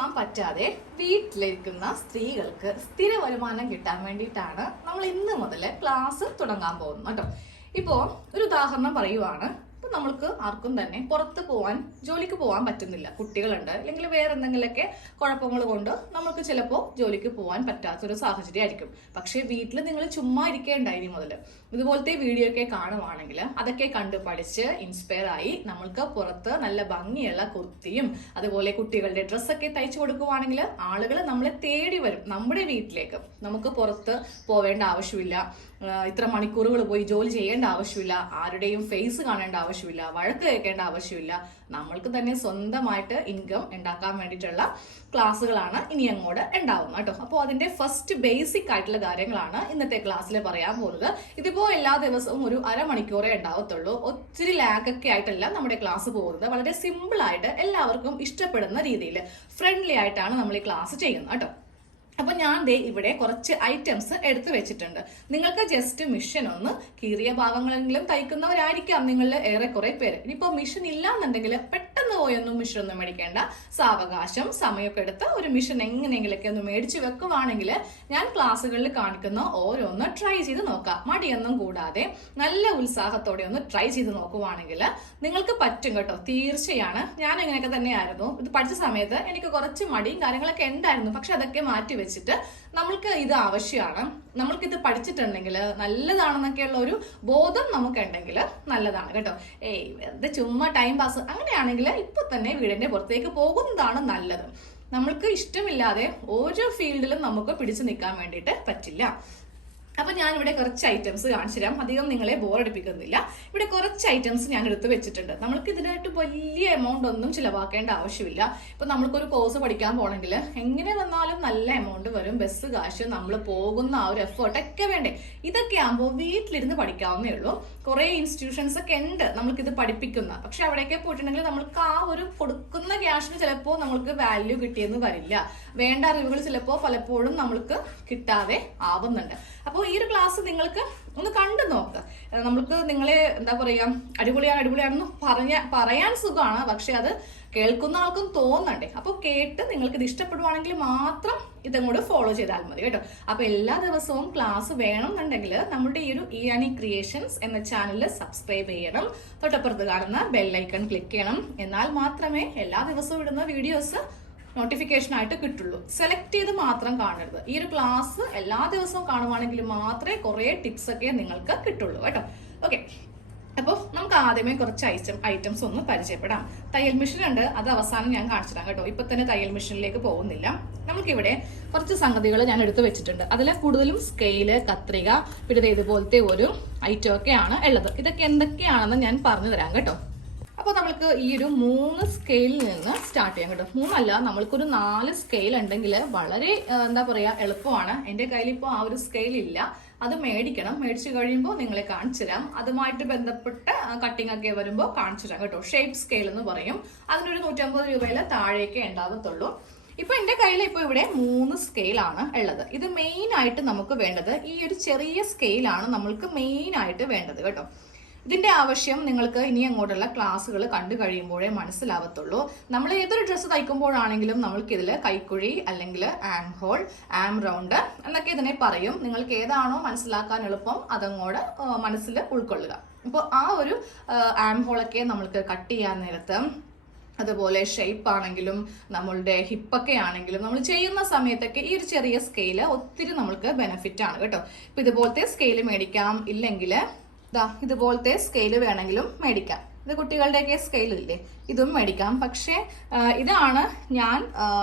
പോകാൻ പറ്റാതെ വീട്ടിലിരിക്കുന്ന സ്ത്രീകൾക്ക് സ്ഥിര വരുമാനം കിട്ടാൻ വേണ്ടിയിട്ടാണ് നമ്മൾ ഇന്ന് മുതൽ ക്ലാസ് തുടങ്ങാൻ പോകുന്നത് കേട്ടോ. ഇപ്പോൾ ഒരു ഉദാഹരണം പറയുവാണ്. നമ്മൾക്ക് ആർക്കും തന്നെ പുറത്ത് പോവാൻ ജോലിക്ക് പോകാൻ പറ്റുന്നില്ല. കുട്ടികളുണ്ട്. അല്ലെങ്കിൽ വേറെ എന്തെങ്കിലുമൊക്കെ കുഴപ്പങ്ങൾ കൊണ്ട് നമുക്ക് ചിലപ്പോൾ ജോലിക്ക് പോകാൻ പറ്റാത്തൊരു സാഹചര്യം ആയിരിക്കും. പക്ഷേ വീട്ടിൽ നിങ്ങൾ ചുമ്മാ ഇരിക്കേണ്ട ഇനി മുതൽ. ഇതുപോലത്തെ വീഡിയോ ഒക്കെ കാണുവാണെങ്കിൽ അതൊക്കെ കണ്ട് പഠിച്ച് ഇൻസ്പയർ ആയി നമ്മൾക്ക് പുറത്ത് നല്ല ഭംഗിയുള്ള കുർത്തിയും അതുപോലെ കുട്ടികളുടെ ഡ്രസ്സൊക്കെ തയ്ച്ചു കൊടുക്കുവാണെങ്കിൽ ആളുകൾ നമ്മളെ തേടി വരും. നമ്മുടെ വീട്ടിലേക്ക് നമുക്ക് പുറത്ത് പോവേണ്ട ആവശ്യമില്ല. ഇത്ര മണിക്കൂറുകൾ പോയി ജോലി ചെയ്യേണ്ട ആവശ്യമില്ല. ആരുടെയും ഫേസ് കാണേണ്ട ആവശ്യമില്ല വഴക്ക് കേൾക്കേണ്ട ആവശ്യമില്ല. നമ്മൾക്ക് തന്നെ സ്വന്തമായിട്ട് ഇൻകം ഉണ്ടാക്കാൻ വേണ്ടിയിട്ടുള്ള ക്ലാസ്സുകളാണ് ഇനി അങ്ങോട്ട് ഉണ്ടാവുന്നത് കേട്ടോ. അപ്പോൾ അതിന്റെ ഫസ്റ്റ് ബേസിക് ആയിട്ടുള്ള കാര്യങ്ങളാണ് ഇന്നത്തെ ക്ലാസ്സിൽ പറയാൻ പോകുന്നത്. ഇതിപ്പോ എല്ലാ ദിവസവും ഒരു അരമണിക്കൂറേ ഉണ്ടാവത്തുള്ളൂ. ഒത്തിരി ലാഗൊക്കെ ആയിട്ടല്ല നമ്മുടെ ക്ലാസ് പോകുന്നത്. വളരെ സിമ്പിൾ ആയിട്ട് എല്ലാവർക്കും ഇഷ്ടപ്പെടുന്ന രീതിയിൽ ഫ്രണ്ട്ലി ആയിട്ടാണ് നമ്മൾ ഈ ക്ലാസ് ചെയ്യുന്നത് കേട്ടോ. അപ്പൊ ഞാൻ ദേ ഇവിടെ കുറച്ച് ഐറ്റംസ് എടുത്തു വെച്ചിട്ടുണ്ട്. നിങ്ങൾക്ക് ജസ്റ്റ് മിഷൻ ഒന്ന് കീറിയ ഭാഗങ്ങളെങ്കിലും തയ്ക്കുന്നവരായിരിക്കാം നിങ്ങളിൽ ഏറെക്കുറെ പേര്. ഇനിയിപ്പോ മിഷൻ ഇല്ലാന്നുണ്ടെങ്കിൽ പെട്ടെന്ന് പോയൊന്നും മിഷൻ ഒന്നും മേടിക്കേണ്ട. സാവകാശം സമയമൊക്കെ എടുത്ത് ഒരു മിഷൻ എങ്ങനെയെങ്കിലൊക്കെ ഒന്ന് മേടിച്ചു വെക്കുവാണെങ്കിൽ ഞാൻ ക്ലാസ്സുകളിൽ കാണിക്കുന്ന ഓരോന്ന് ട്രൈ ചെയ്ത് നോക്കാം. മടിയൊന്നും കൂടാതെ നല്ല ഉത്സാഹത്തോടെ ഒന്ന് ട്രൈ ചെയ്ത് നോക്കുവാണെങ്കിൽ നിങ്ങൾക്ക് പറ്റും കേട്ടോ. തീർച്ചയാണ്. ഞാൻ ഇങ്ങനെയൊക്കെ തന്നെയായിരുന്നു. ഇത് പഠിച്ച സമയത്ത് എനിക്ക് കുറച്ച് മടിയും കാര്യങ്ങളൊക്കെ ഉണ്ടായിരുന്നു. പക്ഷെ അതൊക്കെ മാറ്റി വെച്ചിട്ട് നമ്മൾക്ക് ഇത് ആവശ്യമാണ്. നമ്മൾക്കിത് പഠിച്ചിട്ടുണ്ടെങ്കിൽ നല്ലതാണെന്നൊക്കെയുള്ള ഒരു ബോധം നമുക്കുണ്ടെങ്കിൽ നല്ലതാണ് കേട്ടോ. ഏയ് വെറുതെ ചുമ്മാ ടൈം പാസ് അങ്ങനെയാണെങ്കിൽ ഇപ്പൊ തന്നെ വീടിന്റെ പുറത്തേക്ക് പോകുന്നതാണ് നല്ലത്. നമ്മൾക്ക് ഇഷ്ടമില്ലാതെ ഓരോ ഫീൽഡിലും നമുക്ക് പിടിച്ചു നിൽക്കാൻ വേണ്ടിയിട്ട് പറ്റില്ല. അപ്പൊ ഞാൻ ഇവിടെ കുറച്ച് ഐറ്റംസ് കാണിച്ചു തരാം. അധികം നിങ്ങളെ ബോറടിപ്പിക്കുന്നില്ല ഇവിടെ കുറച്ച് ഐറ്റംസ് ഞാൻ എടുത്ത് വെച്ചിട്ടുണ്ട്. നമ്മൾക്ക് ഇതിനായിട്ട് വലിയ എമൗണ്ട് ഒന്നും ചിലവാക്കേണ്ട ആവശ്യമില്ല. ഇപ്പൊ നമ്മൾക്കൊരു കോഴ്സ് പഠിക്കാൻ പോകണമെങ്കിൽ എങ്ങനെ വന്നാലും നല്ല എമൗണ്ട് വരും. ബസ് കാശ് നമ്മൾ പോകുന്ന ആ ഒരു എഫേർട്ട് ഒക്കെ വേണ്ടേ? ഇതൊക്കെ ആകുമ്പോൾ വീട്ടിലിരുന്ന് പഠിക്കാവുന്നേ ഉള്ളൂ. കുറെ ഇൻസ്റ്റിറ്റ്യൂഷൻസ് ഒക്കെ ഉണ്ട് നമ്മൾക്കിത് പഠിപ്പിക്കുന്ന. പക്ഷെ അവിടെയൊക്കെ പോയിട്ടുണ്ടെങ്കിൽ നമ്മൾക്ക് ആ ഒരു കൊടുക്കുന്ന ക്യാഷിന് ചിലപ്പോൾ നമ്മൾക്ക് വാല്യൂ കിട്ടിയെന്ന് വരില്ല. വേണ്ട അറിവുകൾ ചിലപ്പോൾ പലപ്പോഴും നമ്മൾക്ക് കിട്ടാതെ ആവുന്നുണ്ട്. അപ്പോൾ ഈ ഒരു ക്ലാസ് നിങ്ങൾക്ക് ഒന്ന് കണ്ടു നോക്ക്. നമ്മൾക്ക് നിങ്ങളെ എന്താ പറയുക അടിപൊളിയാണ് അടിപൊളിയാണെന്ന് പറഞ്ഞ പറയാൻ സുഖമാണ്. പക്ഷെ അത് കേൾക്കുന്ന ആൾക്കും തോന്നണ്ടേ. അപ്പോൾ കേട്ട് നിങ്ങൾക്ക് ഇത് ഇഷ്ടപ്പെടുവാണെങ്കിൽ മാത്രം ഇതങ്ങോട്ട് ഫോളോ ചെയ്താൽ മതി കേട്ടോ. അപ്പൊ എല്ലാ ദിവസവും ക്ലാസ് വേണമെന്നുണ്ടെങ്കിൽ നമ്മുടെ ഈ ഒരു ഇയാനി ക്രിയേഷൻസ് എന്ന ചാനൽ സബ്സ്ക്രൈബ് ചെയ്യണം. തൊട്ടപ്പുറത്ത് കാണുന്ന ബെല്ലൈക്കൺ ക്ലിക്ക് ചെയ്യണം. എന്നാൽ മാത്രമേ എല്ലാ ദിവസവും ഇടുന്ന വീഡിയോസ് നോട്ടിഫിക്കേഷൻ ആയിട്ട് കിട്ടുള്ളൂ. സെലക്ട് ചെയ്ത് മാത്രം കാണരുത്. ഈ ഒരു ക്ലാസ് എല്ലാ ദിവസവും കാണുവാണെങ്കിൽ മാത്രമേ കുറേ ടിപ്സ് ഒക്കെ നിങ്ങൾക്ക് കിട്ടുള്ളൂ കേട്ടോ. ഓക്കെ അപ്പോൾ നമുക്ക് ആദ്യമേ കുറച്ച് ഐറ്റം ഐറ്റംസ് ഒന്ന് പരിചയപ്പെടാം. തയ്യൽ മെഷീൻ ഉണ്ട്. അത് അവസാനം ഞാൻ കാണിച്ചു തരാം കേട്ടോ. ഇപ്പൊ തന്നെ തയ്യൽ മെഷീനിലേക്ക് പോകുന്നില്ല. നമുക്കിവിടെ കുറച്ച് സംഗതികൾ ഞാൻ എടുത്തു വെച്ചിട്ടുണ്ട്. അതിൽ കൂടുതലും സ്കെയിൽ കത്രിക പിന്നെ ഇതുപോലത്തെ ഒരു ഐറ്റം ഒക്കെയാണ് ഉള്ളത്. ഇതൊക്കെ എന്തൊക്കെയാണെന്ന് ഞാൻ പറഞ്ഞു തരാം കേട്ടോ. അപ്പോൾ നമ്മൾക്ക് ഈ ഒരു മൂന്ന് സ്കെയിലിൽ നിന്ന് സ്റ്റാർട്ട് ചെയ്യാം കേട്ടോ. മൂന്നല്ല നമ്മൾക്കൊരു നാല് സ്കെയിൽ ഉണ്ടെങ്കിൽ വളരെ എന്താ പറയാ എളുപ്പമാണ്. എന്റെ കയ്യിൽ ഇപ്പോൾ ആ ഒരു സ്കെയിൽ ഇല്ല. അത് മേടിക്കണം. മേടിച്ചു കഴിയുമ്പോൾ നിങ്ങളെ കാണിച്ചു തരാം. അതുമായിട്ട് ബന്ധപ്പെട്ട് കട്ടിംഗ് ഒക്കെ വരുമ്പോൾ കാണിച്ചു തരാം കേട്ടോ. ഷേപ്പ് സ്കെയിൽ എന്ന് പറയും. അതിനൊരു നൂറ്റമ്പത് രൂപയിൽ താഴേക്ക് ഉണ്ടാവത്തുള്ളൂ. ഇപ്പൊ എന്റെ കയ്യിൽ ഇപ്പൊ ഇവിടെ മൂന്ന് സ്കെയിലാണ് ഉള്ളത്. ഇത് മെയിൻ ആയിട്ട് നമുക്ക് വേണ്ടത് ഈ ഒരു ചെറിയ സ്കെയിലാണ് നമ്മൾക്ക് മെയിൻ ആയിട്ട് വേണ്ടത് കേട്ടോ. ഇതിന്റെ ആവശ്യം നിങ്ങൾക്ക് ഇനി അങ്ങോട്ടുള്ള ക്ലാസ്സുകൾ കണ്ടു കഴിയുമ്പോഴേ മനസ്സിലാവത്തുള്ളൂ. നമ്മൾ ഏതൊരു ഡ്രസ്സ് തയ്ക്കുമ്പോഴാണെങ്കിലും നമ്മൾക്ക് ഇതിൽ കൈക്കുഴി അല്ലെങ്കിൽ ആം ഹോൾ ആം റൗണ്ട് എന്നൊക്കെ ഇതിനെ പറയും. നിങ്ങൾക്ക് ഏതാണോ മനസ്സിലാക്കാൻ എളുപ്പം അതങ്ങോട് മനസ്സിൽ ഉൾക്കൊള്ളുക. അപ്പോൾ ആ ഒരു ആം ഹോളൊക്കെ നമ്മൾക്ക് കട്ട് ചെയ്യാൻ നേരത്ത് അതുപോലെ ഷേപ്പ് ആണെങ്കിലും നമ്മളുടെ ഹിപ്പൊക്കെ ആണെങ്കിലും നമ്മൾ ചെയ്യുന്ന സമയത്തൊക്കെ ഈ ഒരു ചെറിയ സ്കെയിൽ ഒത്തിരി നമ്മൾക്ക് ബെനിഫിറ്റ് ആണ് കേട്ടോ. ഇപ്പൊ ഇതുപോലത്തെ സ്കെയിൽ മേടിക്കാം ഇല്ലെങ്കിൽ ദാ ഇതുപോലത്തെ സ്കെയിൽ വേണമെങ്കിലും മേടിക്കാം. ഇത് കുട്ടികളുടെയൊക്കെ സ്കെയിലില്ലേ ഇതും മേടിക്കാം. പക്ഷേ ഇതാണ് ഞാൻ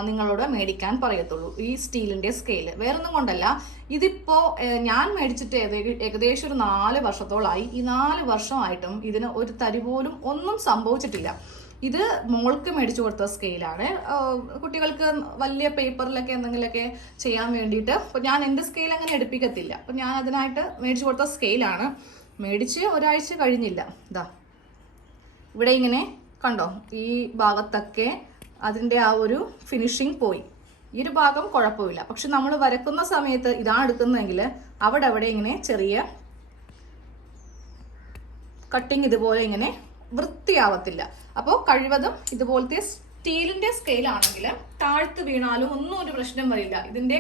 നിങ്ങളോട് മേടിക്കാൻ പറയത്തുള്ളൂ ഈ സ്റ്റീലിന്റെ സ്കെയിൽ വേറൊന്നും കൊണ്ടല്ല ഇതിപ്പോ ഞാൻ മേടിച്ചിട്ട് ഏകദേശം ഒരു നാല് വർഷത്തോളായി. ഈ നാല് വർഷമായിട്ടും ഇതിന് ഒരു തരി പോലും ഒന്നും സംഭവിച്ചിട്ടില്ല. ഇത് മോൾക്ക് മേടിച്ചു കൊടുത്ത സ്കെയിലാണ് കുട്ടികൾക്ക് വലിയ പേപ്പറിലൊക്കെ എന്തെങ്കിലുമൊക്കെ ചെയ്യാൻ വേണ്ടിയിട്ട് അപ്പോൾ ഞാൻ എന്റെ സ്കെയിൽ അങ്ങനെ എടുപ്പിക്കത്തില്ല. അപ്പോൾ ഞാൻ അതിനായിട്ട് മേടിച്ചു കൊടുത്ത സ്കെയിലാണ് മേടിച്ച് ഒരാഴ്ച കഴിഞ്ഞില്ല. ഇതാ ഇവിടെ ഇങ്ങനെ കണ്ടോ? ഈ ഭാഗത്തൊക്കെ അതിന്റെ ആ ഒരു ഫിനിഷിങ് പോയി. ഈ ഒരു ഭാഗം കുഴപ്പമില്ല. പക്ഷെ നമ്മൾ വരക്കുന്ന സമയത്ത് ഇതാണ് എടുക്കുന്നതെങ്കിൽ അവിടെ അവിടെ ഇങ്ങനെ ചെറിയ കട്ടിങ് ഇതുപോലെ ഇങ്ങനെ വൃത്തിയാവത്തില്ല. അപ്പോൾ കഴിവതും ഇതുപോലത്തെ സ്റ്റീലിന്റെ സ്കെയിൽ ആണെങ്കിൽ താഴ്ത്ത് വീണാലും ഒന്നും ഒരു പ്രശ്നം വരില്ല. ഇതിന്റെ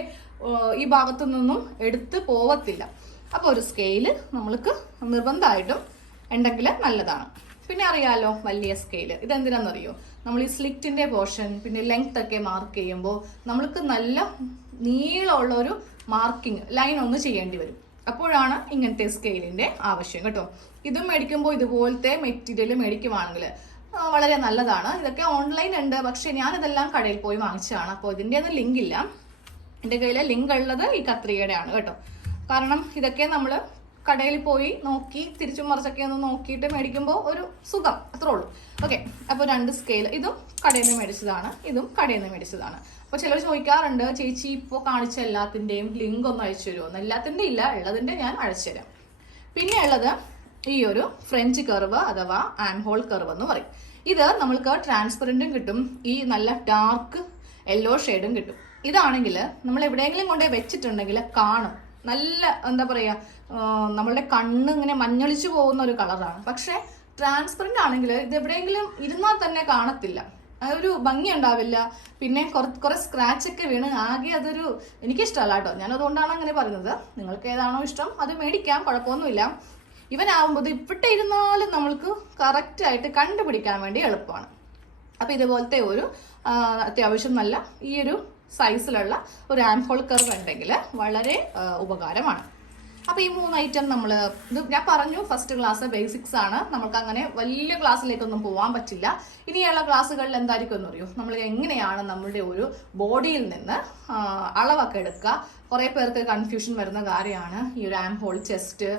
ഈ ഭാഗത്തു നിന്നും എടുത്ത് പോവത്തില്ല. അപ്പോൾ ഒരു സ്കെയിൽ നമ്മൾക്ക് നിർബന്ധമായിട്ടും ഉണ്ടെങ്കിൽ നല്ലതാണ്. പിന്നെ അറിയാലോ വലിയ സ്കെയിൽ ഇതെന്തിനാണെന്നറിയോ നമ്മൾ ഈ സ്ലിറ്റിന്റെ പോർഷൻ പിന്നെ ലെങ്ത് ഒക്കെ മാർക്ക് ചെയ്യുമ്പോൾ നമ്മൾക്ക് നല്ല നീളമുള്ള ഒരു മാർക്കിംഗ് ലൈൻ ഒന്ന് ചെയ്യേണ്ടി വരും. അപ്പോഴാണ് ഇങ്ങനത്തെ സ്കെയിലിന്റെ ആവശ്യം കേട്ടോ. ഇതും മേടിക്കുമ്പോൾ ഇതുപോലത്തെ മെറ്റീരിയൽ മേടിക്കുവാണെങ്കിൽ വളരെ നല്ലതാണ്. ഇതൊക്കെ ഓൺലൈൻ ഉണ്ട്. പക്ഷേ ഞാനിതെല്ലാം കടയിൽ പോയി വാങ്ങിച്ചതാണ്. അപ്പോൾ ഇതിന്റെ ഒന്നും ലിങ്ക് ഇല്ല. എന്റെ കയ്യിൽ ലിങ്ക് ഉള്ളത് ഈ കത്രികയുടെ ആണ് കേട്ടോ. കാരണം ഇതൊക്കെ നമ്മൾ കടയിൽ പോയി നോക്കി തിരിച്ചും മറിച്ചൊക്കെ ഒന്ന് നോക്കിയിട്ട് മേടിക്കുമ്പോൾ ഒരു സുഖം അത്രേ ഉള്ളൂ. ഓക്കെ അപ്പോൾ രണ്ട് സ്കെയിൽ ഇതും കടയിൽ നിന്ന് മേടിച്ചതാണ് ഇതും കടയിൽ നിന്ന് മേടിച്ചതാണ്. അപ്പോൾ ചിലർ ചോദിക്കാറുണ്ട് ചേച്ചി ഇപ്പോൾ കാണിച്ച എല്ലാത്തിന്റെയും ലിങ്ക് ഒന്ന് അയച്ചു തരുമോ എല്ലാത്തിന്റെ ഇല്ല ഉള്ളതിന്റെ ഞാൻ അയച്ചു തരാം. പിന്നെ ഉള്ളത് ഈ ഒരു ഫ്രഞ്ച് കർവ് അഥവാ ആൻഹോൾ കർവ് എന്ന് പറയും. ഇത് നമ്മൾക്ക് ട്രാൻസ്പെറന്റും കിട്ടും ഈ നല്ല ഡാർക്ക് യെല്ലോ ഷെയ്ഡും കിട്ടും. ഇതാണെങ്കിൽ നമ്മൾ എവിടെയെങ്കിലും കൊണ്ടുപോയി വെച്ചിട്ടുണ്ടെങ്കിൽ കാണും. നല്ല എന്താ പറയുക നമ്മളുടെ കണ്ണ് ഇങ്ങനെ മഞ്ഞളിച്ചു പോകുന്ന ഒരു കളറാണ്. പക്ഷേ ട്രാൻസ്പെറന്റ് ആണെങ്കിൽ ഇത് എവിടെയെങ്കിലും ഇരുന്നാൽ തന്നെ കാണത്തില്ല. അതൊരു ഭംഗി ഉണ്ടാവില്ല. പിന്നെ കുറ- കുറെ സ്ക്രാച്ച് ഒക്കെ വീണ് ആകെ അതൊരു എനിക്കിഷ്ടമല്ല കേട്ടോ. ഞാൻ അതുകൊണ്ടാണ് അങ്ങനെ പറയുന്നത്. നിങ്ങൾക്ക് ഏതാണോ ഇഷ്ടം അത് മേടിക്കാം കുഴപ്പമൊന്നുമില്ല. ഇവനാവുമ്പോൾ ഇവിടെ ഇരുന്നാലും നമ്മൾക്ക് കറക്റ്റായിട്ട് കണ്ടുപിടിക്കാൻ വേണ്ടി എളുപ്പമാണ്. അപ്പോൾ ഇതുപോലത്തെ ഒരു അത്യാവശ്യം നല്ല ഈ ഒരു സൈസിലുള്ള ഒരു ആംഹോൾ കർവ് ഉണ്ടെങ്കിൽ വളരെ ഉപകാരമാണ്. അപ്പോൾ ഈ മൂന്ന് ഐറ്റം നമ്മൾ ഇത് ഞാൻ പറഞ്ഞു ഫസ്റ്റ് ക്ലാസ് ബേസിക്സ് ആണ്. നമുക്ക് അങ്ങനെ വലിയ ക്ലാസ്സിലേക്കൊന്നും പോകാൻ പറ്റില്ല. ഇനിയുള്ള ക്ലാസ്സുകളിൽ എന്തായിരിക്കും എന്ന് അറിയോ? നമ്മൾ എങ്ങനെയാണ് നമ്മുടെ ഒരു ബോഡിയിൽ നിന്ന് അളവൊക്കെ എടുക്കുക? കുറേ പേർക്ക് കൺഫ്യൂഷൻ വരുന്ന കാര്യമാണ്. ഈ ഒരു ആം ഹോൾ ചെസ്റ്റ്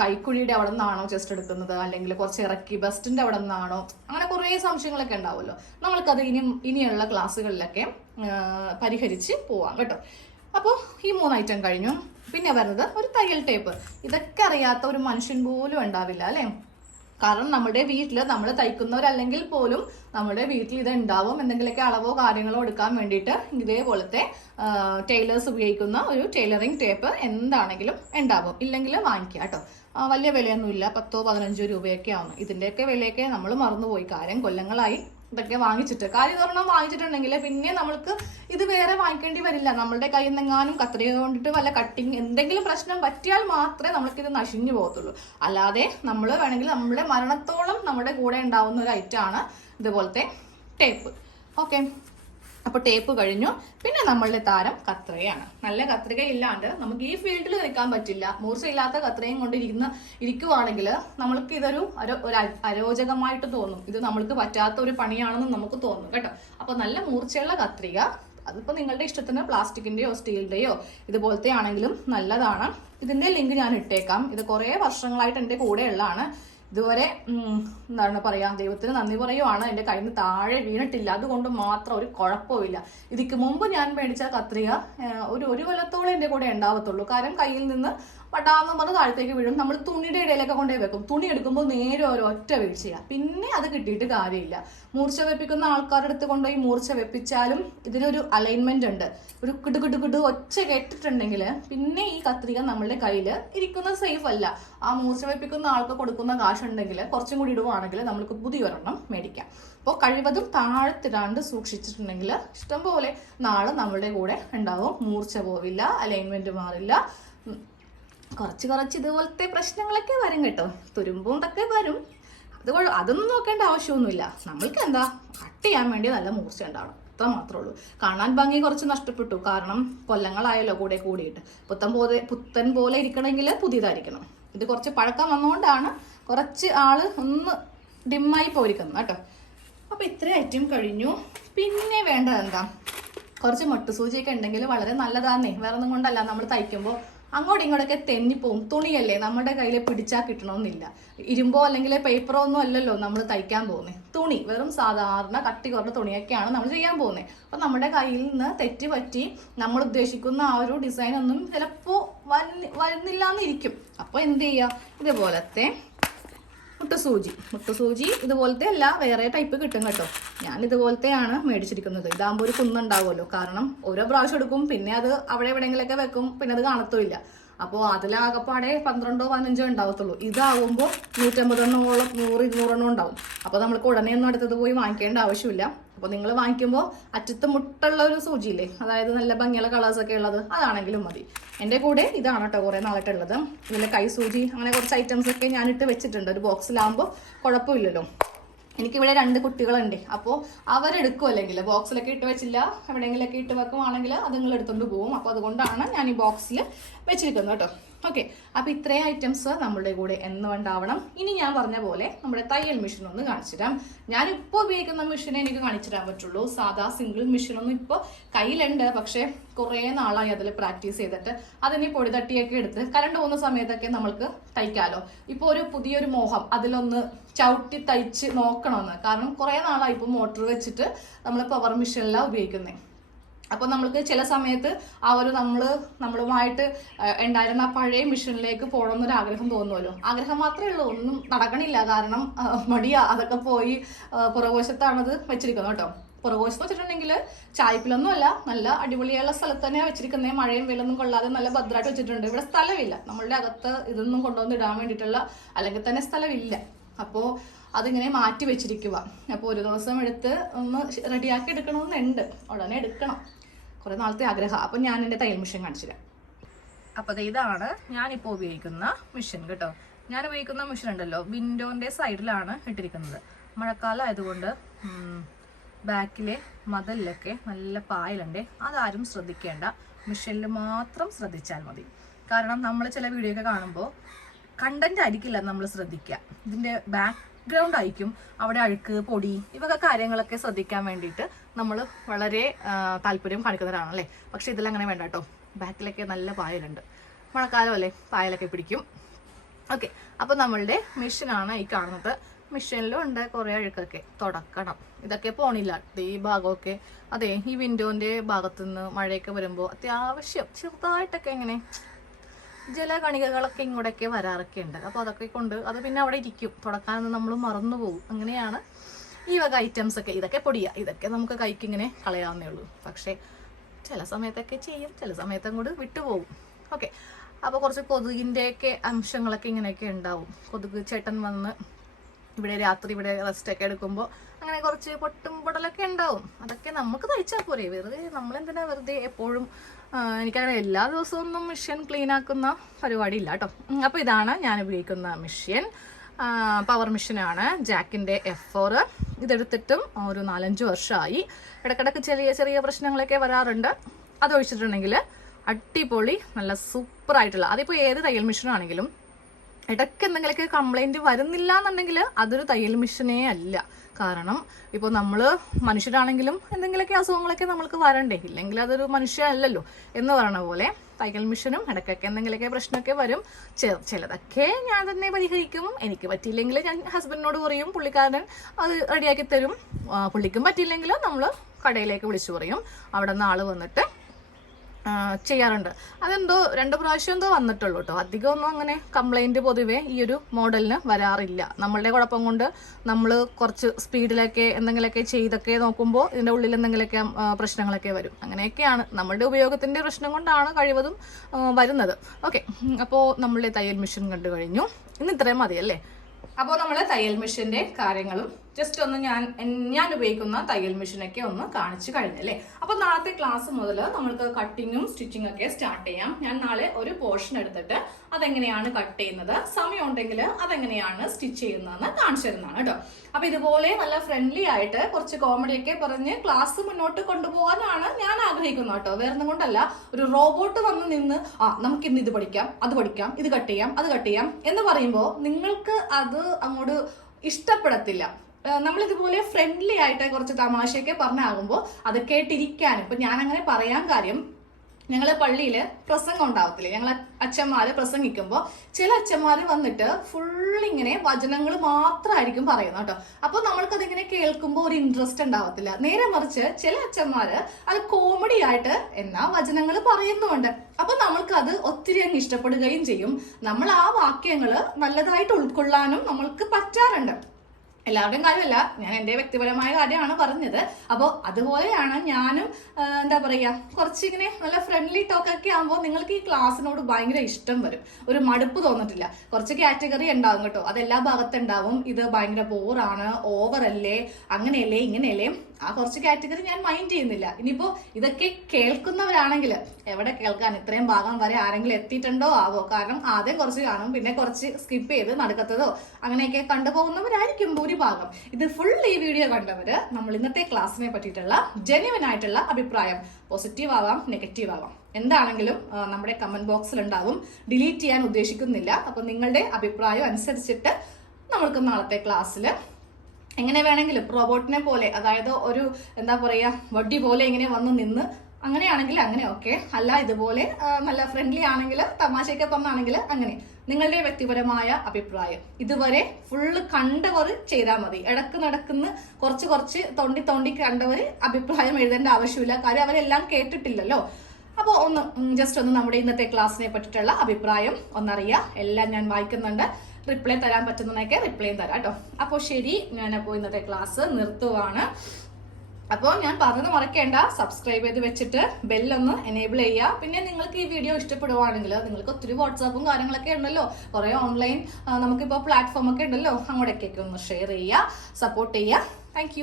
കൈക്കുഴിയുടെ അവിടെ നിന്നാണോ ചെസ്റ്റ് എടുക്കുന്നത്? അല്ലെങ്കിൽ കുറച്ച് ഇറക്കി ബസ്റ്റിന്റെ അവിടെ നിന്നാണോ? അങ്ങനെ കുറേ സംശയങ്ങളൊക്കെ ഉണ്ടാവുമല്ലോ. നമ്മൾക്കത് ഇനി ഇനിയുള്ള ക്ലാസ്സുകളിലൊക്കെ പരിഹരിച്ച് പോവാം കേട്ടോ. അപ്പോൾ ഈ മൂന്ന് ഐറ്റം കഴിഞ്ഞു. പിന്നെ വരുന്നത് ഒരു തയ്യൽ ടേപ്പ് ഇതൊക്കെ അറിയാത്ത ഒരു മനുഷ്യൻ പോലും ഉണ്ടാവില്ല അല്ലേ? കാരണം നമ്മുടെ വീട്ടിൽ നമ്മൾ തയ്ക്കുന്നവരല്ലെങ്കിൽ പോലും നമ്മുടെ വീട്ടിൽ ഇത് ഉണ്ടാവും എന്തെങ്കിലുമൊക്കെ അളവോ കാര്യങ്ങളോ എടുക്കാൻ വേണ്ടിയിട്ട് ഇതേപോലത്തെ ടൈലേഴ്സ് ഉപയോഗിക്കുന്ന ഒരു ടൈലറിങ് ടേപ്പ് എന്താണെങ്കിലും ഉണ്ടാവും. ഇല്ലെങ്കിൽ വാങ്ങിക്കുക കേട്ടോ. വലിയ വിലയൊന്നുമില്ല. പത്തോ പതിനഞ്ചോ രൂപയൊക്കെ ആവും. ഇതിന്റെയൊക്കെ വിലയൊക്കെ നമ്മൾ മറന്നുപോയി. കാര്യം കൊല്ലങ്ങളായി. ഇതൊക്കെ വാങ്ങിച്ചിട്ട്. കാര്യം ഒരെണ്ണം വാങ്ങിച്ചിട്ടുണ്ടെങ്കിൽ പിന്നെ നമ്മൾക്ക് ഇത് വേറെ വാങ്ങിക്കേണ്ടി വരില്ല. നമ്മളുടെ കയ്യിൽ നിന്നെങ്ങാനും കത്രിക കൊണ്ടിട്ട് വല്ല കട്ടിങ് എന്തെങ്കിലും പ്രശ്നം പറ്റിയാൽ മാത്രമേ നമ്മൾക്ക് ഇത് നശിഞ്ഞു പോകത്തുള്ളൂ. അല്ലാതെ നമ്മൾ വേണമെങ്കിൽ നമ്മുടെ മരണത്തോളം നമ്മുടെ കൂടെ ഉണ്ടാവുന്ന ഒരു ഐറ്റമാണ് ഇതുപോലത്തെ ടേപ്പ് ഓക്കെ അപ്പോൾ ടേപ്പ് കഴിഞ്ഞു. പിന്നെ നമ്മളുടെ താരം കത്രികയാണ്. നല്ല കത്രിക ഇല്ലാണ്ട് നമുക്ക് ഈ ഫീൽഡിൽ നിൽക്കാൻ പറ്റില്ല. മൂർച്ചയില്ലാത്ത കത്രികയും കൊണ്ടിരിക്കുന്ന ഇരിക്കുവാണെങ്കിൽ നമ്മൾക്ക് ഇതൊരു ഒരു അരോചകമായിട്ട് തോന്നും. ഇത് നമ്മൾക്ക് പറ്റാത്ത ഒരു പണിയാണെന്ന് നമുക്ക് തോന്നും കേട്ടോ. അപ്പോൾ നല്ല മൂർച്ചയുള്ള കത്രിക അതിപ്പോൾ നിങ്ങളുടെ ഇഷ്ടത്തിന് പ്ലാസ്റ്റിക്കിന്റെയോ സ്റ്റീലിന്റെയോ ഇതുപോലത്തെ ആണെങ്കിലും നല്ലതാണ്. ഇതിന്റെ ലിങ്ക് ഞാൻ ഇട്ടേക്കാം. ഇത് കുറേ വർഷങ്ങളായിട്ട് എന്റെ കൂടെ ഉള്ളതാണ് ഇതുവരെ എന്താണ് പറയാ ദൈവത്തിന് നന്ദി പറയുവാണ്. എന്റെ കയ്യിൽ താഴെ വീണിട്ടില്ല. അതുകൊണ്ട് മാത്രം ഒരു കുഴപ്പമില്ല ഇതിക്ക് മുമ്പ് ഞാൻ മേടിച്ച കത്രിക ഒരു ഒരു കൊല്ലത്തോളം എന്റെ കൂടെ ഉണ്ടാവത്തുള്ളൂ. കാരണം കയ്യിൽ നിന്ന് പട്ടാന്ന് പറഞ്ഞ് താഴത്തേക്ക് വീഴും. നമ്മൾ തുണിയുടെ ഇടയിലൊക്കെ കൊണ്ടുപോയി വെക്കും. തുണി എടുക്കുമ്പോൾ നേരെ ഒരു ഒറ്റ വീഴ്ചയാണ് പിന്നെ അത് കിട്ടിയിട്ട് കാര്യമില്ല. മൂർച്ച വെപ്പിക്കുന്ന ആൾക്കാരുടെ അടുത്ത് കൊണ്ടുപോയി മൂർച്ച വെപ്പിച്ചാലും ഇതിനൊരു അലൈൻമെന്റ് ഉണ്ട്. ഒരു കിട്ടു കിട്ടു കിട്ടു ഒച്ച കേട്ടിട്ടുണ്ടെങ്കിൽ പിന്നെ ഈ കത്രിക നമ്മളുടെ കയ്യിൽ ഇരിക്കുന്നത് സേഫ് അല്ല. ആ മൂർച്ച വെപ്പിക്കുന്ന ആൾക്ക് കൊടുക്കുന്ന കാശുണ്ടെങ്കിൽ കുറച്ചും കൂടി ഇടുവാണെങ്കിൽ നമുക്ക് പുതിയൊരെണ്ണം മേടിക്കാം. അപ്പോൾ കഴിവതും താഴത്തിടാണ്ട് സൂക്ഷിച്ചിട്ടുണ്ടെങ്കിൽ ഇഷ്ടംപോലെ നാളെ നമ്മളുടെ കൂടെ ഉണ്ടാവും. മൂർച്ച പോവില്ല അലൈൻമെന്റ് മാറില്ല. കുറച്ച് കുറച്ച് ഇതുപോലത്തെ പ്രശ്നങ്ങളൊക്കെ വരും കേട്ടോ. തുരുമ്പും ഇതൊക്കെ വരും. അത് അതൊന്നും നോക്കേണ്ട ആവശ്യമൊന്നുമില്ല. നമ്മൾക്ക് എന്താ കട്ട് ചെയ്യാൻ വേണ്ടി നല്ല മൂർച്ച ഉണ്ടാവണം. അത്ര മാത്രമേ ഉള്ളൂ. കാണാൻ ഭംഗി കുറച്ച് നഷ്ടപ്പെട്ടു. കാരണം കൊല്ലങ്ങളായല്ലോ കൂടെ കൂടിയിട്ട്. പുത്തൻ പോലെ പുത്തൻ പോലെ ഇരിക്കണമെങ്കിൽ പുതിയതായിരിക്കണം. ഇത് കുറച്ച് പഴക്കം വന്നുകൊണ്ടാണ് കുറച്ച് ആൾ ഒന്ന് ഡിമ്മായി പോയിരിക്കുന്നത് കേട്ടോ. അപ്പൊ ഇത്ര ഐറ്റം കഴിഞ്ഞു. പിന്നെ വേണ്ടത് എന്താ കുറച്ച് മട്ടുസൂചിയൊക്കെ ഉണ്ടെങ്കിൽ വളരെ നല്ലതാന്നേ. വേറെ ഒന്നും കൊണ്ടല്ല. നമ്മൾ തയ്ക്കുമ്പോൾ അങ്ങോട്ടും ഇങ്ങോട്ടൊക്കെ തെന്നിപ്പോവും. തുണിയല്ലേ നമ്മുടെ കയ്യിൽ പിടിച്ചാൽ കിട്ടണമെന്നില്ല ഇരുമ്പോ അല്ലെങ്കിൽ പേപ്പറോ ഒന്നും അല്ലല്ലോ നമ്മൾ തയ്ക്കാൻ പോകുന്നത് തുണി വെറും സാധാരണ കട്ടി കുറഞ്ഞ തുണിയൊക്കെയാണ് നമ്മൾ ചെയ്യാൻ പോകുന്നത് അപ്പം നമ്മുടെ കയ്യിൽ നിന്ന് തെറ്റ് പറ്റി നമ്മൾ ഉദ്ദേശിക്കുന്ന ആ ഒരു ഡിസൈൻ ഒന്നും ചിലപ്പോൾ വരുന്നില്ല എന്നിരിക്കും അപ്പോൾ എന്ത് ചെയ്യുക ഇതുപോലത്തെ മുട്ടുസൂചി. മുട്ടുസൂചി ഇതുപോലത്തെ അല്ല വേറെ ടൈപ്പ് കിട്ടും കേട്ടോ. ഞാൻ ഇതുപോലത്തെയാണ് മേടിച്ചിരിക്കുന്നത്. ഇതാകുമ്പോൾ ഒരു കുന്നുണ്ടാവുമല്ലോ. കാരണം ഓരോ പ്രാവശ്യം എടുക്കും പിന്നെ അത് അവിടെ എവിടെയെങ്കിലൊക്കെ വെക്കും പിന്നെ അത് കാണത്തുമില്ല അപ്പോൾ അതിലാകപ്പാടെ പന്ത്രണ്ടോ പതിനഞ്ചോ ഉണ്ടാവത്തുള്ളൂ. ഇതാകുമ്പോൾ നൂറ്റമ്പതെണ്ണോളം നൂറ് ഇരുന്നൂറെണ്ണം ഉണ്ടാവും. അപ്പോൾ നമ്മൾക്ക് ഉടനെ ഒന്നും അടുത്തത് പോയി വാങ്ങിക്കേണ്ട ആവശ്യമില്ല. അപ്പോൾ നിങ്ങൾ വാങ്ങിക്കുമ്പോൾ അറ്റത്ത് മുട്ടുള്ള ഒരു സൂചിയില്ലേ? അതായത് നല്ല ഭംഗിയുള്ള കളേഴ്സ് ഒക്കെ ഉള്ളത് അതാണെങ്കിലും മതി. എന്റെ കൂടെ ഇതാണ് കേട്ടോ കുറേ നാളായിട്ടുള്ളത് ഇതിൽ കൈ സൂചി അങ്ങനെ കുറച്ച് ഐറ്റംസ് ഒക്കെ ഞാനിട്ട് വെച്ചിട്ടുണ്ട്. ഒരു ബോക്സിലാകുമ്പോൾ കുഴപ്പമില്ലല്ലോ. എനിക്കിവിടെ രണ്ട് കുട്ടികളുണ്ട്. അപ്പോൾ അവരെടുക്കും അല്ലെങ്കിൽ ബോക്സിലൊക്കെ ഇട്ട് വെച്ചില്ല. എവിടെയെങ്കിലൊക്കെ ഇട്ട് വെക്കുവാണെങ്കിൽ അത് നിങ്ങൾ എടുത്തുകൊണ്ട് പോകും അപ്പോൾ അതുകൊണ്ടാണ് ഞാൻ ഈ ബോക്സിൽ വെച്ചിരിക്കുന്നത് കേട്ടോ. ഓക്കെ അപ്പോൾ ഇത്രയും ഐറ്റംസ് നമ്മളുടെ കൂടെ എന്ന് ഉണ്ടാവണം ഇനി ഞാൻ പറഞ്ഞ പോലെ നമ്മുടെ തയ്യൽ മെഷീൻ ഒന്ന് കാണിച്ചു തരാം. ഞാനിപ്പോൾ ഉപയോഗിക്കുന്ന മെഷീനെ എനിക്ക് കാണിച്ചു തരാൻ പറ്റുള്ളൂ. സാധാ സിംഗിൾ മെഷീനൊന്നും ഇപ്പോൾ കയ്യിലുണ്ട്. പക്ഷേ കുറേ നാളായി അതിൽ പ്രാക്ടീസ് ചെയ്തിട്ട് അതിനെ പൊടി തട്ടിയൊക്കെ എടുത്ത് കറണ്ട് പോകുന്ന സമയത്തൊക്കെ നമ്മൾക്ക് തയ്ക്കാലോ. ഇപ്പോൾ ഒരു പുതിയൊരു മോഹം അതിലൊന്ന് ചവിട്ടി തയ്ച്ച് നോക്കണമെന്ന് കാരണം കുറേ നാളായി ഇപ്പോൾ മോട്ടർ വെച്ചിട്ട് നമ്മൾ പവർ മെഷീനിലാണ് ഉപയോഗിക്കുന്നത് അപ്പോൾ നമ്മൾക്ക് ചില സമയത്ത് ആ ഒരു നമ്മൾ നമ്മളുമായിട്ട് ഉണ്ടായിരുന്ന പഴയ മിഷനിലേക്ക് പോകണമെന്നൊരു ആഗ്രഹം തോന്നുമല്ലോ. ആഗ്രഹം മാത്രമേ ഉള്ളൂ. ഒന്നും നടക്കണില്ല. കാരണം മടിയാ. അതൊക്കെ പോയി പുറകോശത്താണത് വെച്ചിരിക്കുന്നത് കേട്ടോ. പുറകോശത്ത് വെച്ചിട്ടുണ്ടെങ്കിൽ ചായ്പിലൊന്നും അല്ല നല്ല അടിപൊളിയുള്ള സ്ഥലത്ത് തന്നെയാണ് വെച്ചിരിക്കുന്നത്. മഴയും വെയിലൊന്നും കൊള്ളാതെ നല്ല ഭദ്രമായിട്ട് വെച്ചിട്ടുണ്ട്. ഇവിടെ സ്ഥലമില്ല. നമ്മളുടെ അകത്ത് ഇതൊന്നും കൊണ്ടുവന്ന് ഇടാൻ വേണ്ടിയിട്ടുള്ള അല്ലെങ്കിൽ തന്നെ സ്ഥലമില്ല. അപ്പോൾ അതിങ്ങനെ മാറ്റി വെച്ചിരിക്കുക അപ്പോൾ ഒരു ദിവസം എടുത്ത് ഒന്ന് റെഡിയാക്കി എടുക്കണമെന്നുണ്ട്. ഉടനെ എടുക്കണം. കുറേ നാളത്തെ ആഗ്രഹം. അപ്പം ഞാൻ എന്റെ തയ്യൽ മെഷീൻ കാണിച്ചു തരാം അപ്പോൾ ഇതാണ് ഞാനിപ്പോൾ ഉപയോഗിക്കുന്ന മെഷീൻ കേട്ടോ. ഞാൻ ഉപയോഗിക്കുന്ന മെഷീൻ ഉണ്ടല്ലോ വിൻഡോന്റെ സൈഡിലാണ് ഇട്ടിരിക്കുന്നത്. മഴക്കാലം ആയതുകൊണ്ട് ബാക്കിലെ മതിലൊക്കെ നല്ല പായലുണ്ട്. അതാരും ശ്രദ്ധിക്കേണ്ട. മെഷീനിൽ മാത്രം ശ്രദ്ധിച്ചാൽ മതി. കാരണം നമ്മൾ ചില വീഡിയോ ഒക്കെ കാണുമ്പോൾ കണ്ടന്റ് ആയിരിക്കില്ല നമ്മൾ ശ്രദ്ധിക്കുക ഇതിന്റെ ബാക്ക്ഗ്രൗണ്ട് ആയിരിക്കും. അവിടെ അഴുക്ക് പൊടി ഇവക കാര്യങ്ങളൊക്കെ ശ്രദ്ധിക്കാൻ വേണ്ടിയിട്ട് നമ്മൾ വളരെ താല്പര്യം കാണിക്കുന്നവരാണല്ലേ? പക്ഷെ ഇതിലങ്ങനെ വേണ്ട കേട്ടോ. ബാക്കിലൊക്കെ നല്ല പായലുണ്ട്. മഴക്കാലം അല്ലേ? പായലൊക്കെ പിടിക്കും. ഓക്കെ. അപ്പൊ നമ്മളുടെ മെഷീനാണ് ഈ കാണുന്നത്. മെഷീനിലും ഉണ്ട് കുറേ അഴുക്കൊക്കെ. തുടക്കണം. ഇതൊക്കെ പോണില്ല. ഈ ഭാഗമൊക്കെ. അതെ ഈ വിൻഡോന്റെ ഭാഗത്തുനിന്ന് മഴയൊക്കെ വരുമ്പോൾ അത്യാവശ്യം ചെറുതായിട്ടൊക്കെ ഇങ്ങനെ ജലകണികകളൊക്കെ ഇങ്ങോട്ടൊക്കെ വരാറൊക്കെ ഉണ്ട്. അപ്പോൾ അതൊക്കെ കൊണ്ട് അത് പിന്നെ അവിടെ ഇരിക്കും. തുടക്കാനൊന്നും നമ്മൾ മറന്നു പോകും അങ്ങനെയാണ് ഈ വക ഐറ്റംസ് ഒക്കെ ഇതൊക്കെ പൊടിയാ. ഇതൊക്കെ നമുക്ക് കൈക്ക് ഇങ്ങനെ കളയാവുന്നേ ഉള്ളൂ. പക്ഷേ ചില സമയത്തൊക്കെ ചെയ്യും. ചില സമയത്തും കൂടി വിട്ടുപോകും. ഓക്കെ അപ്പോൾ കുറച്ച് കൊതുകിന്റെയൊക്കെ അംശങ്ങളൊക്കെ ഇങ്ങനെയൊക്കെ ഉണ്ടാവും. കൊതുക് ചേട്ടൻ വന്ന് ഇവിടെ രാത്രി ഇവിടെ റെസ്റ്റ് ഒക്കെ എടുക്കുമ്പോൾ അങ്ങനെ കുറച്ച് പൊട്ടും പൊടലൊക്കെ ഉണ്ടാവും. അതൊക്കെ നമുക്ക് തയ്ച്ചാൽ പോരെ. വെറുതെ നമ്മളെന്തിനാ വെറുതെ എപ്പോഴും എനിക്കങ്ങനെ എല്ലാ ദിവസവും ഒന്നും മെഷീൻ ക്ലീൻ ആക്കുന്ന പരിപാടി ഇല്ല കേട്ടോ അപ്പോൾ ഇതാണ് ഞാൻ ഉപയോഗിക്കുന്ന മെഷീൻ പവർ മെഷീനാണ് ജാക്കിന്റെ എഫ് ഫോർ ഇതെടുത്തിട്ടും ഒരു നാലഞ്ച് വർഷമായി ഇടക്കിടക്ക് ചെറിയ ചെറിയ പ്രശ്നങ്ങളൊക്കെ വരാറുണ്ട്. അത് ഒഴിച്ചിട്ടുണ്ടെങ്കിൽ അടിപൊളി നല്ല സൂപ്പറായിട്ടുള്ള അതിപ്പോൾ ഏത് തയ്യൽ മെഷീനാണെങ്കിലും ഇടയ്ക്ക് എന്തെങ്കിലുമൊക്കെ കംപ്ലൈന്റ് വരുന്നില്ല എന്നുണ്ടെങ്കിൽ അതൊരു തയ്യൽ മെഷീനേ അല്ല. കാരണം ഇപ്പോൾ നമ്മൾ മനുഷ്യരാണെങ്കിലും എന്തെങ്കിലുമൊക്കെ അസുഖങ്ങളൊക്കെ നമ്മൾക്ക് വരണ്ടേ? ഇല്ലെങ്കിൽ അതൊരു മനുഷ്യനല്ലല്ലോ എന്ന് പറയണ പോലെ തയ്യൽ മെഷീനും ഇടയ്ക്കൊക്കെ എന്തെങ്കിലുമൊക്കെ പ്രശ്നമൊക്കെ വരും. ചിലതൊക്കെ ഞാൻ തന്നെ പരിഹരിക്കും. എനിക്ക് പറ്റിയില്ലെങ്കിൽ ഞാൻ ഹസ്ബൻഡിനോട് പറയും പുള്ളിക്കാരൻ അത് റെഡിയാക്കി തരും. പുള്ളിക്കും പറ്റിയില്ലെങ്കിൽ നമ്മൾ കടയിലേക്ക് വിളിച്ചു പറയും. അവിടെ നിന്ന് ആൾ വന്നിട്ട് ചെയ്യാറുണ്ട്. അതെന്തോ രണ്ട് പ്രാവശ്യം എന്തോ വന്നിട്ടുള്ളൂ കേട്ടോ അധികമൊന്നും അങ്ങനെ കംപ്ലൈന്റ് പൊതുവേ ഈ ഒരു മോഡലിന് വരാറില്ല. നമ്മളുടെ കുഴപ്പം കൊണ്ട് നമ്മൾ കുറച്ച് സ്പീഡിലൊക്കെ എന്തെങ്കിലുമൊക്കെ ചെയ്തൊക്കെ നോക്കുമ്പോൾ ഇതിന്റെ ഉള്ളിൽ എന്തെങ്കിലുമൊക്കെ പ്രശ്നങ്ങളൊക്കെ വരും. അങ്ങനെയൊക്കെയാണ് നമ്മളുടെ ഉപയോഗത്തിന്റെ പ്രശ്നം കൊണ്ടാണ് കഴിവതും വരുന്നത്. ഓക്കെ. അപ്പോൾ നമ്മളുടെ തയ്യൽ മെഷീൻ കണ്ടു കഴിഞ്ഞു. ഇന്ന് ഇത്രയും മതിയല്ലേ? അപ്പോൾ നമ്മൾ തയ്യൽ മെഷീന്റെ കാര്യങ്ങളും ജസ്റ്റ് ഒന്ന് ഞാൻ ഞാൻ ഉപയോഗിക്കുന്ന തയ്യൽ മെഷീനൊക്കെ ഒന്ന് കാണിച്ചു കഴിഞ്ഞല്ലേ അപ്പോൾ നാളത്തെ ക്ലാസ് മുതൽ നമ്മൾക്ക് കട്ടിങ്ങും സ്റ്റിച്ചിങ്ങും ഒക്കെ സ്റ്റാർട്ട് ചെയ്യാം. ഞാൻ നാളെ ഒരു പോർഷൻ എടുത്തിട്ട് അതെങ്ങനെയാണ് കട്ട് ചെയ്യുന്നത് സമയം ഉണ്ടെങ്കിൽ അതെങ്ങനെയാണ് സ്റ്റിച്ച് ചെയ്യുന്നതെന്ന് കാണിച്ചു തരുന്നതാണ് കേട്ടോ. അപ്പോൾ ഇതുപോലെ നല്ല ഫ്രണ്ട്ലി ആയിട്ട് കുറച്ച് കോമഡിയൊക്കെ പറഞ്ഞ് ക്ലാസ് മുന്നോട്ട് കൊണ്ടുപോകാനാണ് ഞാൻ ആഗ്രഹിക്കുന്നത് കേട്ടോ. വേറെ കൊണ്ടല്ല ഒരു റോബോട്ട് വന്ന് നിന്ന് ആ നമുക്ക് ഇന്ന് ഇത് പഠിക്കാം അത് പഠിക്കാം ഇത് കട്ട് ചെയ്യാം അത് കട്ട് ചെയ്യാം എന്ന് പറയുമ്പോൾ നിങ്ങൾക്ക് അത് അങ്ങോട്ട് ഇഷ്ടപ്പെടത്തില്ല. നമ്മളിതുപോലെ ഫ്രണ്ട്ലി ആയിട്ട് കുറച്ച് തമാശയൊക്കെ പറഞ്ഞാകുമ്പോൾ അത് കേട്ടിരിക്കാനും. ഇപ്പൊ ഞാൻ അങ്ങനെ പറയാൻ കാര്യം ഞങ്ങൾ പള്ളിയിൽ പ്രസംഗം ഉണ്ടാവത്തില്ലേ? ഞങ്ങൾ അച്ഛന്മാർ പ്രസംഗിക്കുമ്പോൾ ചില അച്ഛന്മാർ വന്നിട്ട് ഫുള്ളിങ്ങനെ വചനങ്ങൾ മാത്രമായിരിക്കും പറയുന്നത് കേട്ടോ. അപ്പോൾ നമ്മൾക്കതിങ്ങനെ കേൾക്കുമ്പോൾ ഒരു ഇൻട്രസ്റ്റ് ഉണ്ടാവത്തില്ല. നേരെ മറിച്ച് ചില അച്ഛന്മാർ അത് കോമഡി ആയിട്ട് എന്നാ വചനങ്ങൾ പറയുന്നുമുണ്ട് അപ്പൊ നമ്മൾക്കത് ഒത്തിരി അങ്ങ് ഇഷ്ടപ്പെടുകയും ചെയ്യും. നമ്മൾ ആ വാക്യങ്ങൾ നല്ലതായിട്ട് ഉൾക്കൊള്ളാനും നമ്മൾക്ക് പറ്റാറുണ്ട്. എല്ലാവരുടെയും കാര്യമല്ല. ഞാൻ എന്റെ വ്യക്തിപരമായ കാര്യമാണ് പറഞ്ഞത്. അപ്പോൾ അതുപോലെയാണ് ഞാനും എന്താ പറയുക കുറച്ചിങ്ങനെ നല്ല ഫ്രണ്ട്ലി ടോക്ക് ഒക്കെ ആകുമ്പോൾ നിങ്ങൾക്ക് ഈ ക്ലാസ്സിനോട് ഭയങ്കര ഇഷ്ടം വരും. ഒരു മടുപ്പ് തോന്നിട്ടില്ല കുറച്ച് കാറ്റഗറി ഉണ്ടാവും കേട്ടോ. അതെല്ലാ ഭാഗത്തുണ്ടാവും. ഇത് ഭയങ്കര ബോറാണ് ഓവറല്ലേ അങ്ങനെയല്ലേ? ഇങ്ങനെയല്ലേ? ആ കുറച്ച് കാറ്റഗറി ഞാൻ മൈൻഡ് ചെയ്യുന്നില്ല. ഇനിയിപ്പോ ഇതൊക്കെ കേൾക്കുന്നവരാണെങ്കിൽ എവിടെ കേൾക്കാൻ ഇത്രയും ഭാഗം വരെ ആരെങ്കിലും എത്തിയിട്ടുണ്ടോ ആവോ? കാരണം ആദ്യം കുറച്ച് കാണും പിന്നെ കുറച്ച് സ്കിപ്പ് ചെയ്ത് നടക്കത്തതോ അങ്ങനെയൊക്കെ കണ്ടുപോകുന്നവരായിരിക്കും ഭൂരിഭാഗം. ഇത് ഫുൾ ഈ വീഡിയോ കണ്ടവര് നമ്മൾ ഇന്നത്തെ ക്ലാസ്സിനെ പറ്റിയിട്ടുള്ള ജെന്യുവൻ ആയിട്ടുള്ള അഭിപ്രായം. പോസിറ്റീവ് ആവാം നെഗറ്റീവ് ആവാം. എന്താണെങ്കിലും നമ്മുടെ കമന്റ് ബോക്സിൽ ഉണ്ടാവും. ഡിലീറ്റ് ചെയ്യാൻ ഉദ്ദേശിക്കുന്നില്ല. അപ്പൊ നിങ്ങളുടെ അഭിപ്രായം അനുസരിച്ചിട്ട് നമ്മൾക്ക് നാളത്തെ ക്ലാസ്സിൽ എങ്ങനെ വേണമെങ്കിലും റോബോട്ടിനെ പോലെ അതായത് ഒരു എന്താ പറയുക വടി പോലെ ഇങ്ങനെ വന്ന് നിന്ന് അങ്ങനെയാണെങ്കിൽ അങ്ങനെ ഓക്കെ അല്ല ഇതുപോലെ നല്ല ഫ്രണ്ട്ലി ആണെങ്കിൽ തമാശയൊക്കെ പറഞ്ഞാണെങ്കിൽ അങ്ങനെ. നിങ്ങളുടെ വ്യക്തിപരമായ അഭിപ്രായം. ഇതുവരെ ഫുള്ള് കണ്ടവർ ചെയ്താൽ മതി. ഇടയ്ക്ക് നടക്കുന്ന കുറച്ച് കുറച്ച് തൊണ്ടി തൊണ്ടി കണ്ടവർ അഭിപ്രായം എഴുതേണ്ട ആവശ്യമില്ല. കാര്യം അവരെല്ലാം കേട്ടിട്ടില്ലല്ലോ. അപ്പോൾ ഒന്ന് ജസ്റ്റ് ഒന്ന് നമ്മുടെ ഇന്നത്തെ ക്ലാസ്സിനെ പറ്റിയിട്ടുള്ള അഭിപ്രായം ഒന്നറിയാം എല്ലാം ഞാൻ വായിക്കുന്നുണ്ട്. റിപ്ലൈ തരാൻ പറ്റുന്നതൊക്കെ റിപ്ലൈയും തരാം കേട്ടോ. അപ്പോൾ ശരി ഞാനപ്പോൾ ഇന്നത്തെ ക്ലാസ് നിർത്തുവാണ്. അപ്പോൾ ഞാൻ പറഞ്ഞത് മറക്കേണ്ട സബ്സ്ക്രൈബ് ചെയ്ത് വെച്ചിട്ട് ബെല്ലൊന്ന് എനേബിൾ ചെയ്യുക. പിന്നെ നിങ്ങൾക്ക് ഈ വീഡിയോ ഇഷ്ടപ്പെടുവാണെങ്കിൽ നിങ്ങൾക്ക് ഒത്തിരി വാട്സാപ്പും കാര്യങ്ങളൊക്കെ ഉണ്ടല്ലോ. കുറേ ഓൺലൈൻ നമുക്കിപ്പോൾ പ്ലാറ്റ്ഫോം ഒക്കെ ഉണ്ടല്ലോ. അങ്ങോട്ടേക്കൊക്കെ ഒന്ന് ഷെയർ ചെയ്യുക സപ്പോർട്ട് ചെയ്യുക. താങ്ക്